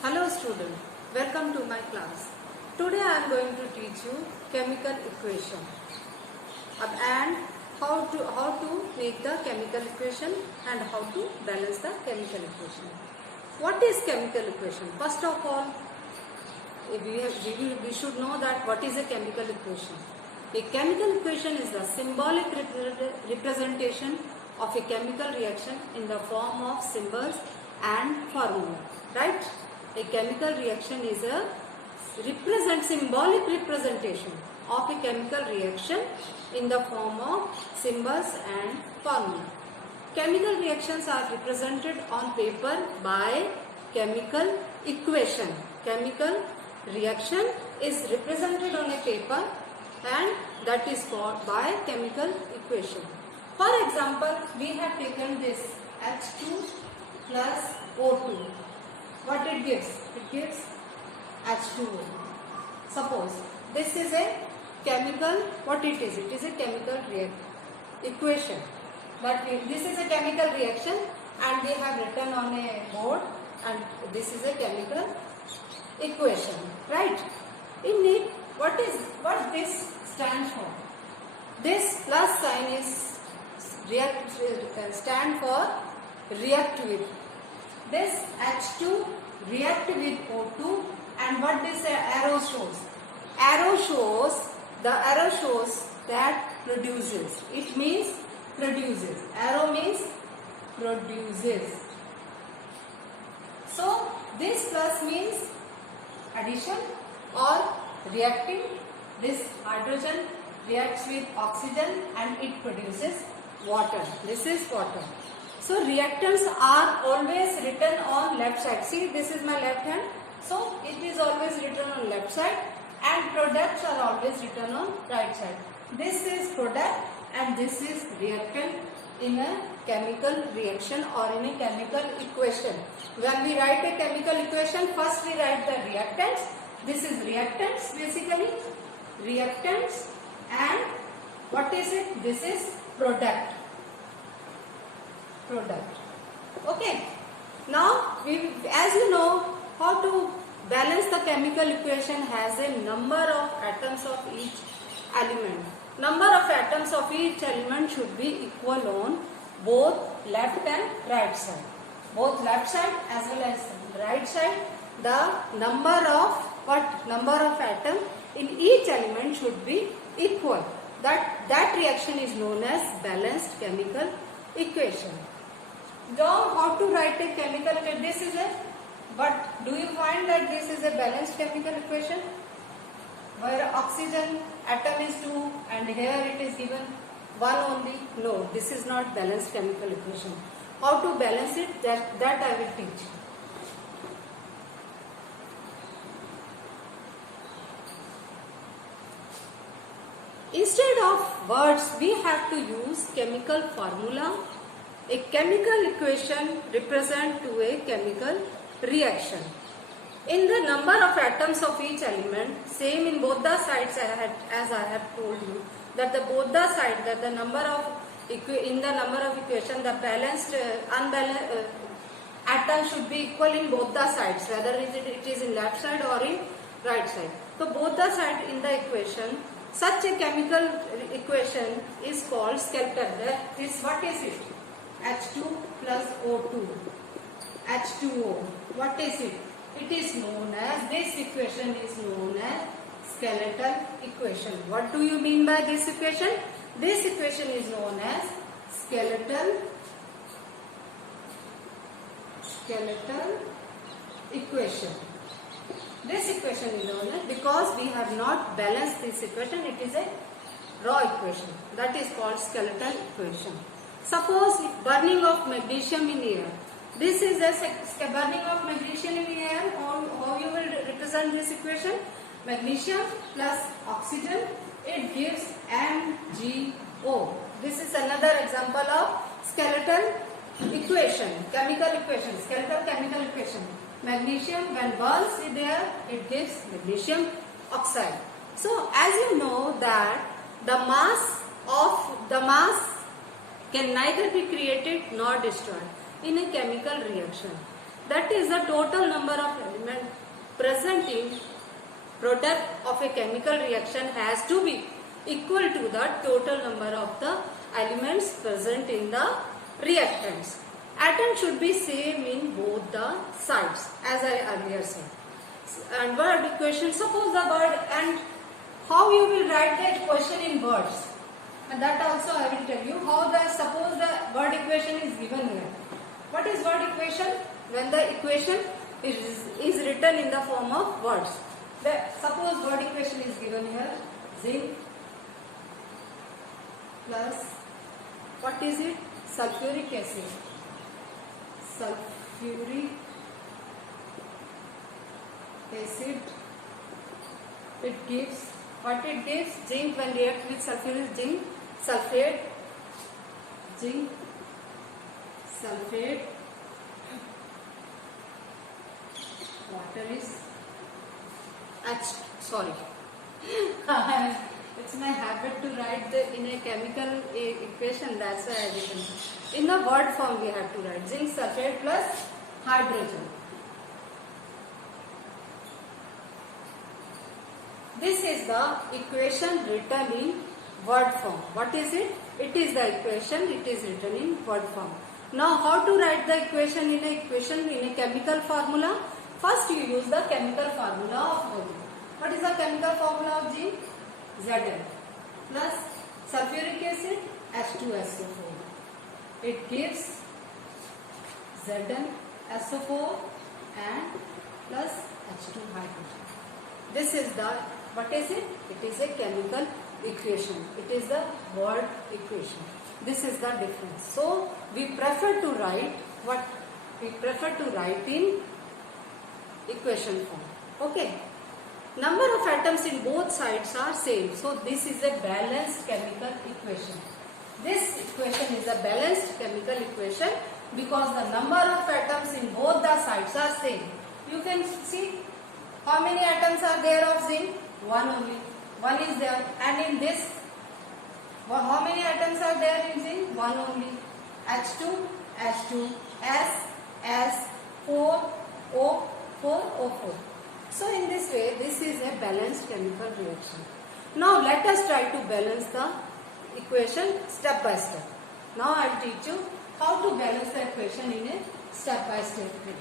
Hello student, welcome to my class. Today I am going to teach you chemical equation and how to make the chemical equation and how to balance the chemical equation. What is chemical equation? First of all, we should know that what is a chemical equation. A chemical equation is the symbolic representation of a chemical reaction in the form of symbols and formula, right? A chemical reaction is a symbolic representation of a chemical reaction in the form of symbols and formula. Chemical reactions are represented on paper by chemical equation. Chemical reaction is represented on a paper and that is called by chemical equation. For example, we have taken this H2 plus O2. What it gives? It gives H2O. Suppose this is a chemical, what it is? It is a chemical equation. But this is a chemical reaction and they have written on a board and this is a chemical equation, right? In it, what this stands for? This plus sign is stand for react with. This H2 react with O2 and what this arrow shows? The arrow shows that produces. It means produces. Arrow means produces. So this plus means addition or reacting. This hydrogen reacts with oxygen and it produces water. This is water. So reactants are always written on left side. See, this is my left hand. So it is always written on left side and products are always written on right side. This is product and this is reactant in a chemical reaction or in a chemical equation. When we write a chemical equation, first we write the reactants. This is reactants basically. Reactants and what is it? This is product. Okay. Now, as you know, how to balance the chemical equation has a number of atoms of each element. Number of atoms of each element should be equal on both left and right side. Both left side as well as right side. The number of atom in each element should be equal. That reaction is known as balanced chemical equation. Now, how to write a chemical equation? This is a, but do you find that this is a balanced chemical equation? Where oxygen atom is 2 and here it is given 1 only? No, this is not balanced chemical equation. How to balance it? That I will teach. Instead of words, we have to use chemical formula. A chemical equation represents to a chemical reaction. In the number of atoms of each element, same in both the sides as I have told you, that both the sides, that the number of equation, the balanced unbalanced atom should be equal in both the sides, whether it is in left side or in right side. So both the sides in the equation, such a chemical equation is called skeleton. That is, what is it? H2 plus O2. H2O. What is it? It is known as, this equation is known as skeletal equation. What do you mean by this equation? This equation is known as skeletal equation. This equation is known as, because we have not balanced this equation, it is a raw equation. That is called skeletal equation. Suppose burning of magnesium in air. This is a burning of magnesium in air. How you will represent this equation? Magnesium plus oxygen, it gives MgO. This is another example of skeletal equation, chemical equation, skeletal chemical equation. Magnesium, when burns in there, it gives magnesium oxide. So, as you know that the mass can neither be created nor destroyed in a chemical reaction. That is the total number of elements present in product of a chemical reaction has to be equal to the total number of the elements present in the reactants. Atom should be same in both the sides, as I earlier said. And word equation, suppose the word, and how you will write the equation in words. And that also I will tell you how the, suppose the word equation is given here. What is word equation? When the equation is written in the form of words. Suppose word equation is given here, zinc plus, what is it? Sulfuric acid. Sulfuric acid, it gives, what it gives? Zinc, when react with sulfuric, zinc sulfate, zinc sulfate, water is sorry it's my habit to write in a chemical equation, that's why I written. In the word form we have to write zinc sulfate plus hydrogen. This is the equation written in word form. What is it? It is the equation, it is written in word form. Now how to write the equation in a chemical formula? First you use the chemical formula of zinc. What is the chemical formula of zinc? Zn plus sulfuric acid H2SO4. It gives ZnSO4 and plus H2 hydrogen. This is the, what is it? It is a chemical equation. It is the word equation. This is the difference. So we prefer to write what? We prefer to write in equation form. Okay. Number of atoms in both sides are same. So this is a balanced chemical equation. This equation is a balanced chemical equation because the number of atoms in both the sides are same. You can see how many atoms are there of zinc? One only. One is there. And in this, how many atoms are there in zinc? One only. H2, H2, S, 4, O, 4, O4. So in this way, this is a balanced chemical reaction. Now let us try to balance the equation step by step. Now I will teach you how to balance the equation in a step by step way.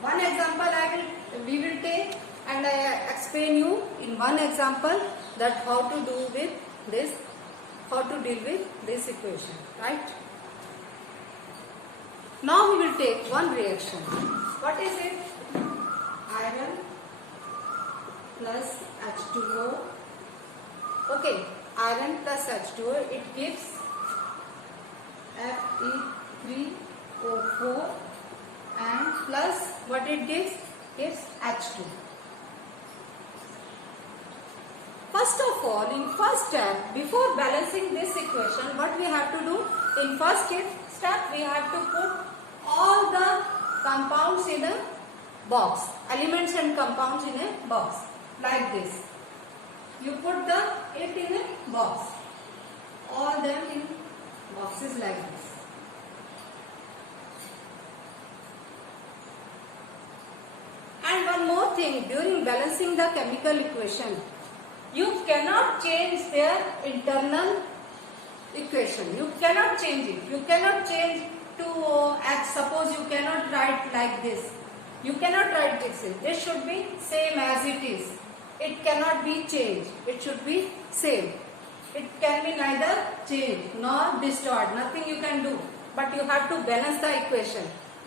One example we will take and I explain you in one example that how to do with this, how to deal with this equation, right? Now we will take one reaction. What is it? Iron plus H2O. Okay, iron plus H2O, it gives Fe3O4 and plus what it gives? Gives H2. First of all, in first step, before balancing this equation, what we have to do? In first step, we have to put all the compounds in a box, elements and compounds in a box, like this. You put it in a box, all them in boxes like this. And one more thing, during balancing the chemical equation, you cannot change their internal equation. You cannot change it. You cannot change to H. Suppose you cannot write like this. You cannot write this. This should be same as it is. It cannot be changed. It should be same. It can be neither change nor distort. Nothing you can do. But you have to balance the equation.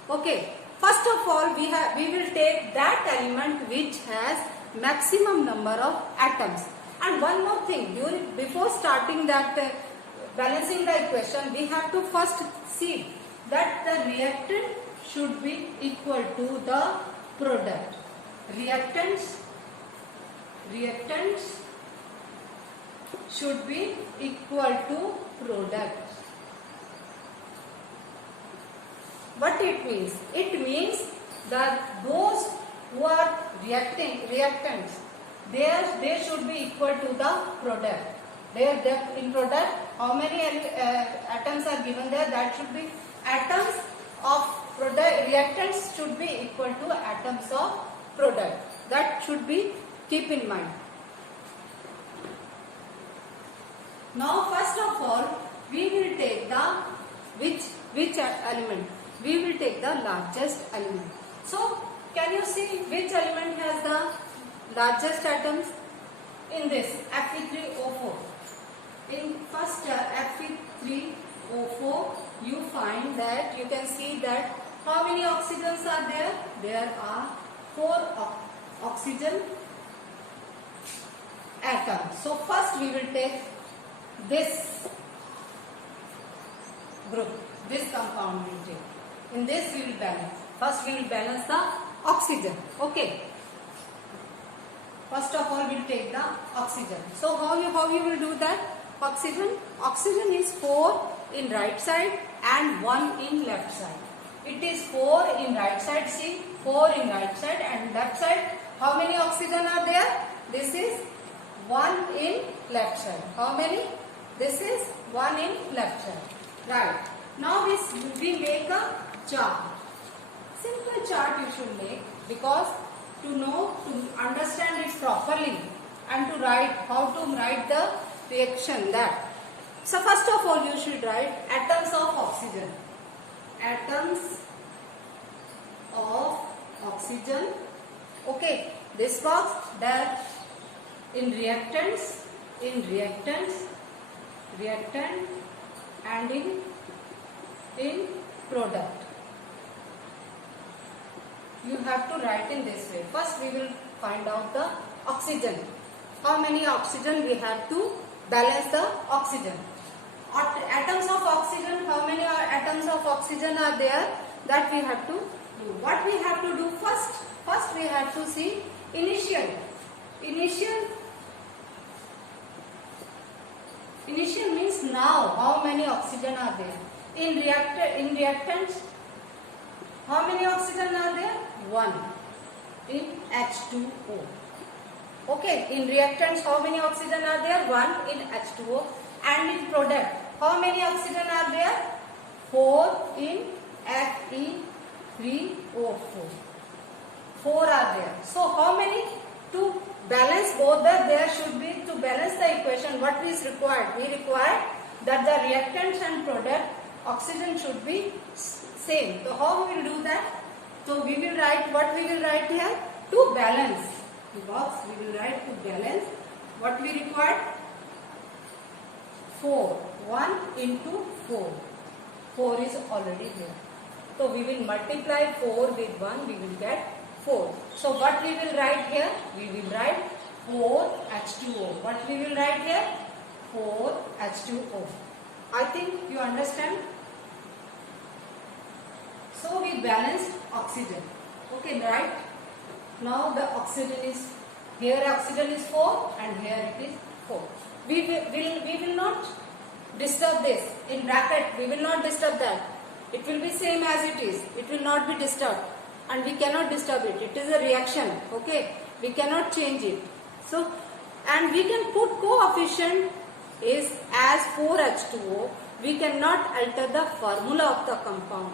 Okay. First of all, we will take that element which has maximum number of atoms. And one more thing, before starting that balancing the equation, we have to first see that the reactant should be equal to the product. Reactants should be equal to product. What it means? It means that those who are reactants, they should be equal to the product. In product, how many atoms are given there? That should be atoms of product reactants should be equal to atoms of product. That should be keep in mind. Now first of all we will take the which element? We will take the largest element. So can you see which element has the largest atoms? In this Fe3O4. In first Fe3O4 you find that you can see that how many oxygens are there? There are 4 oxygen atoms. So first we will take this group, this compound we will take. In this we will balance. First we will balance the oxygen. Okay. First of all we will take the oxygen. So how you will do that? Oxygen is 4 in right side and 1 in left side. It is 4 in right side, see, 4 in right side, and left side how many oxygen are there? This is 1 in left side. How many? This is 1 in left side. Right. Now we make a chart. Simple chart you should make, because to understand it properly and to write, how to write the reaction that. So first of all you should write atoms of oxygen. Atoms of oxygen. Okay, this box that in reactants, reactant and in product. You have to write in this way. First we will find out the oxygen. How many oxygen we have to balance the oxygen. Atoms of oxygen, how many atoms of oxygen are there? That we have to do. What we have to do first? First we have to see initial. Initial means now how many oxygen are there. In reactants, how many oxygen are there? 1 in H2O. Okay, in reactants how many oxygen are there? 1 in H2O. And in product, how many oxygen are there? 4 in Fe3O4. 4 are there. So how many? To balance both there should be, to balance the equation, what is required? We require that the reactants and product oxygen should be same. So how we will do that? So we will write, what we will write here? To balance. The box we will write to balance. What we require? 4. 1 into 4. 4 is already there. So we will multiply 4 with 1, we will get 4. So what we will write here? We will write 4H2O. What we will write here? 4H2O. I think you understand. So we balanced oxygen. Okay, right? Now the oxygen is, here oxygen is 4 and here it is 4. We will not disturb this. In bracket, we will not disturb that. It will be same as it is. It will not be disturbed. And we cannot disturb it. It is a reaction. Okay. We cannot change it. So, and we can put coefficient is as 4H2O. We cannot alter the formula of the compound.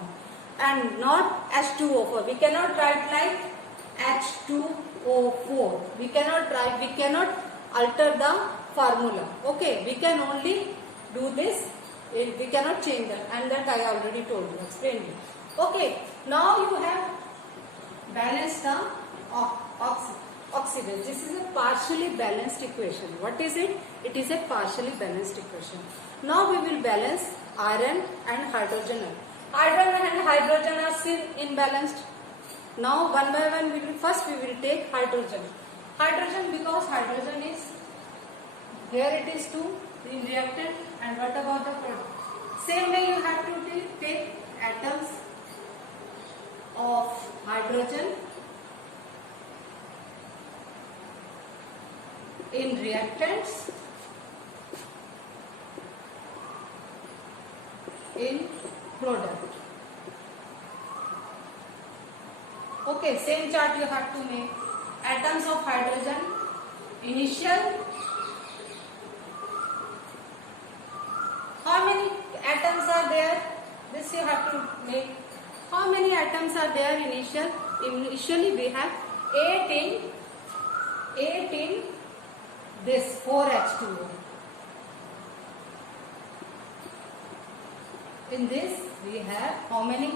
And not H2O4. We cannot write like H2O4. We cannot alter the formula. Okay. We can only do this. We cannot change that. And that I already told you. Explained you. Okay. Now you have balanced the oxygen. This is a partially balanced equation. What is it? It is a partially balanced equation. Now we will balance iron and hydrogen. Iron and hydrogen are still imbalanced. Now one by one we will take hydrogen. Hydrogen, because hydrogen is, here it is 2 in reactant, and what about the product? Same way you have to take atoms of hydrogen in reactants, in product. Okay, same chart you have to make. Atoms of hydrogen, initial. How many atoms are there? This you have to make. How How many atoms are there initially we have 8 in this 4H2O. In this we have how many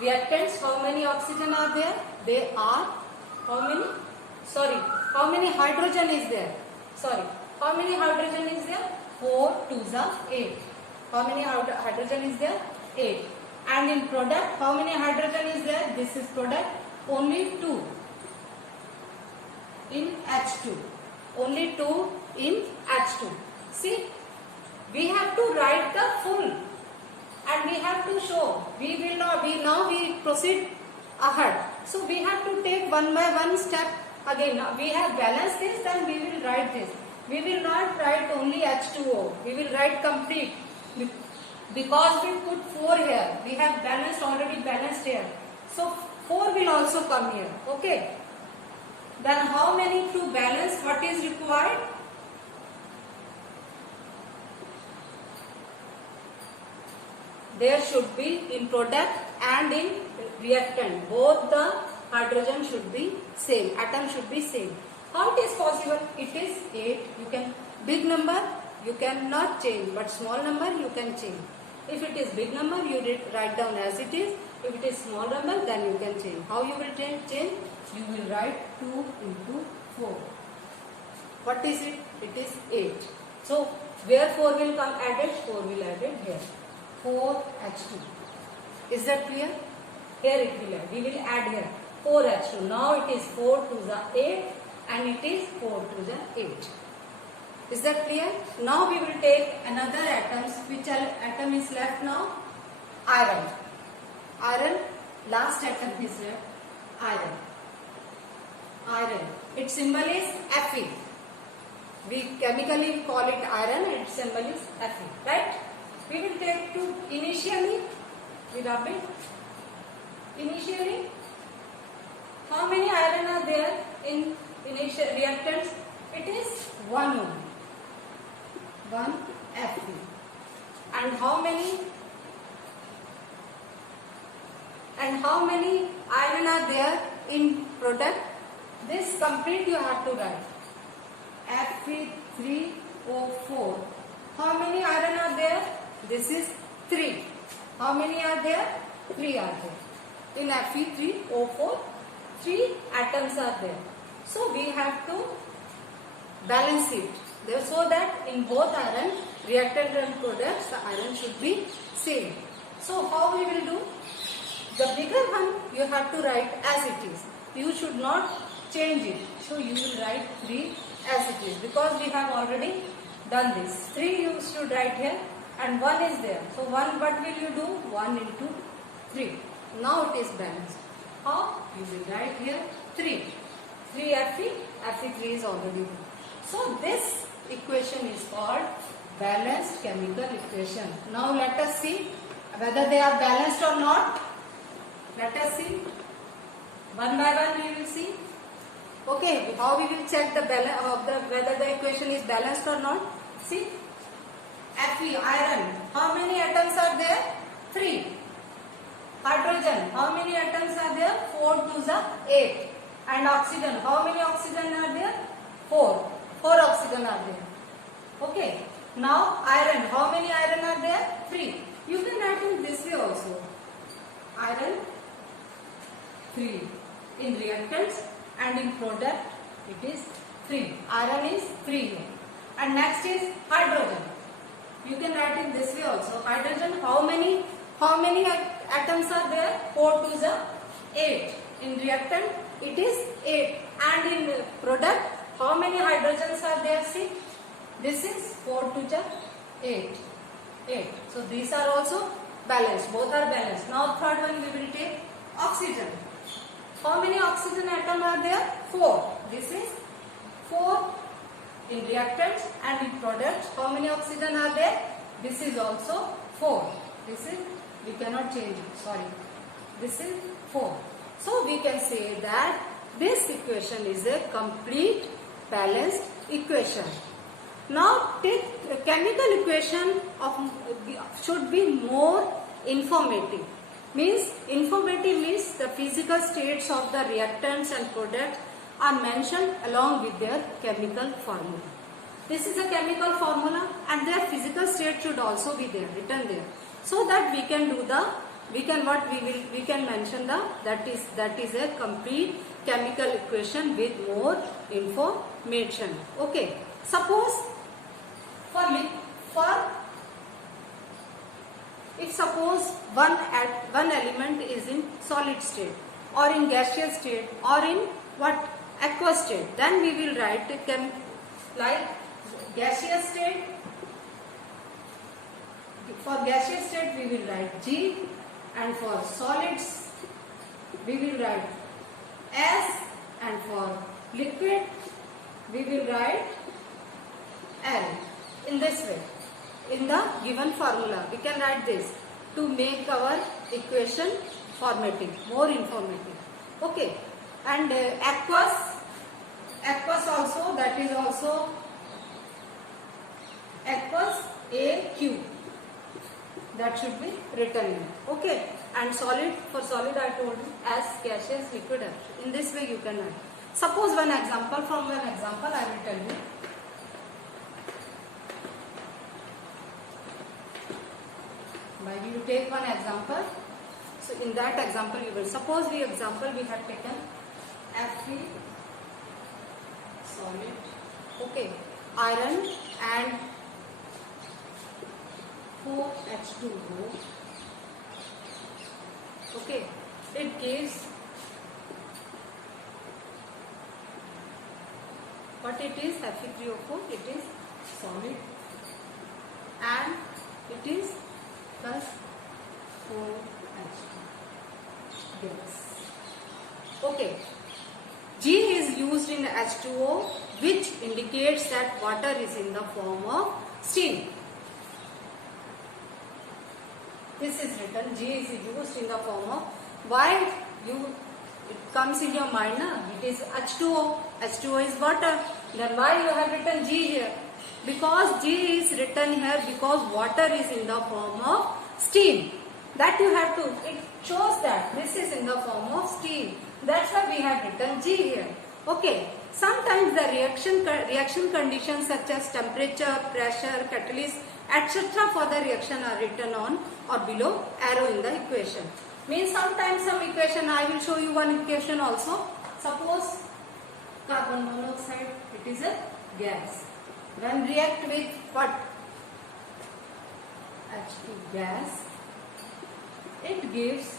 reactants, how many oxygen are there? They are how many? Sorry, how many hydrogen is there? Sorry, how many hydrogen is there? 4 2s are 8. How many hydrogen is there? 8. And in product, how many hydrogen is there? This is product, only 2 in H2. Only 2 in H2. See, we have to write the full and we have to show. We will not, now we proceed ahead. So we have to take one by one step again. Now we have balanced this, then we will write this. We will not write only H2O. We will write complete. Because we put 4 here. We have already balanced here. So 4 will also come here. Okay. Then how many to balance? What is required? There should be in product and in reactant. Both the hydrogen should be same. Atom should be same. How it is possible? It is 8. You can, big number you cannot change, but small number you can change. If it is big number, you write down as it is. If it is small number, then you can change. How you will change? You will write 2 into 4. What is it? It is 8. So, where 4 will come added? 4 will added here. 4H2. Is that clear? Here it will add. We will add here 4H2. Now it is 4 2s are 8 and it is 4 2s are 8. Is that clear? Now we will take another atoms. Which atom is left now? Iron. Iron. Last atom is left. Iron. Iron. Its symbol is Fe. We chemically call it iron. Its symbol is Fe. Right? We will take two initially. We rub it. Initially, how many iron are there in initial reactants? It is 1 only. 1 Fe. And how many iron are there in product? This complete you have to write. Fe3O4. How many iron are there? This is 3. How many are there? 3 are there. In Fe3O4, 3 atoms are there. So we have to balance it. So that in both iron, reactant and products, the iron should be same. So how we will do? The bigger one you have to write as it is. You should not change it. So you will write 3 as it is, because we have already done this. 3 you should write here and 1 is there. So 1, what will you do? 1 into 3. Now it is balanced. How? You will write here 3. 3 Fe, Fe3 is already there. So this equation is called balanced chemical equation. Now let us see whether they are balanced or not. Let us see. One by one we will see. Okay, how we will check the balance of whether the equation is balanced or not. See, Fe, iron, how many atoms are there? 3. Hydrogen, how many atoms are there? 4 2s are 8. And oxygen, how many oxygen are there? 4. 4 oxygen are there. Okay. Now iron, how many iron are there? 3. You can write in this way also. Iron 3. In reactants and in product it is 3. Iron is 3 here. And next is hydrogen. You can write in this way also. Hydrogen, how many atoms are there? 4 2s are 8. In reactant it is 8. And in product, how many hydrogens are there? See, this is 4 2s are 8. 8. So these are also balanced. Both are balanced. Now third one we will take oxygen. How many oxygen atoms are there? 4. This is 4 in reactants and in products. How many oxygen are there? This is also 4. This is, we cannot change it. Sorry. This is 4. So we can say that this equation is a complete balanced equation. Now take chemical equation should be more informative. Means informative means the physical states of the reactants and products are mentioned along with their chemical formula. This is a chemical formula and their physical state should also be there, written there, so that we can do the we can mention the that is a complete chemical equation with more information. Okay, suppose if suppose one element is in solid state or in gaseous state or in what aqueous state, then we will write like gaseous state. For gaseous state we will write G, and for solids we will write S, and for liquid we will write L. In this way, in the given formula we can write this to make our equation formatting more informative. Okay, and aqueous also, that is also aqueous AQ, that should be written in. Okay, and solid, for solid I told you as gaseous, liquid, F. In this way you can write. Suppose from one example I will tell you. Maybe you take one example. So in that example you will, suppose we have taken Fe, solid, okay, iron and 4H2O, okay, it gives what it is, Fe3O4, it is solid and it is plus 4H2 gas. Okay, G is used in H2O, which indicates that water is in the form of steam. This is written, G is used in the form of, why it comes in your mind, na? It is H2O, H2O is water, then why you have written G here? Because G is written here because water is in the form of steam. That you have to, it shows that this is in the form of steam. That's why we have written G here. Okay, sometimes the reaction conditions such as temperature, pressure, catalyst, etc. for the reaction are written on or below arrow in the equation. Means sometimes some equation, I will show you one equation also. Suppose carbon monoxide, it is a gas. When react with what? H2 gas, it gives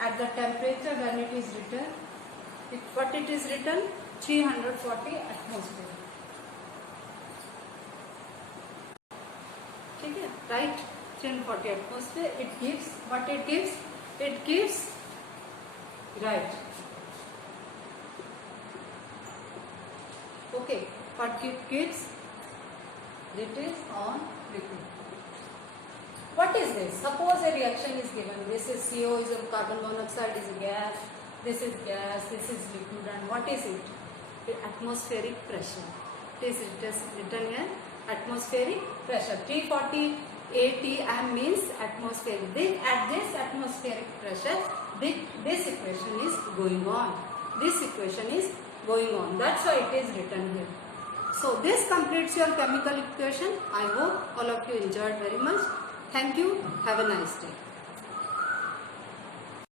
at the temperature when it is written, what it is written? 340 atmosphere. Okay, right? 340 atmosphere. It gives what it gives? It gives, right? Okay, what it gives? It is on liquid. What is this? Suppose a reaction is given. This is CO, is a carbon monoxide, is a gas. This is gas. This is liquid. And what is it? The atmospheric pressure. It is written here. Atmospheric pressure. 340 atm means atmospheric. At this atmospheric pressure, this equation is going on. This equation is going on. That's why it is written here. So this completes your chemical equation. I hope all of you enjoyed very much. Thank you. Have a nice day.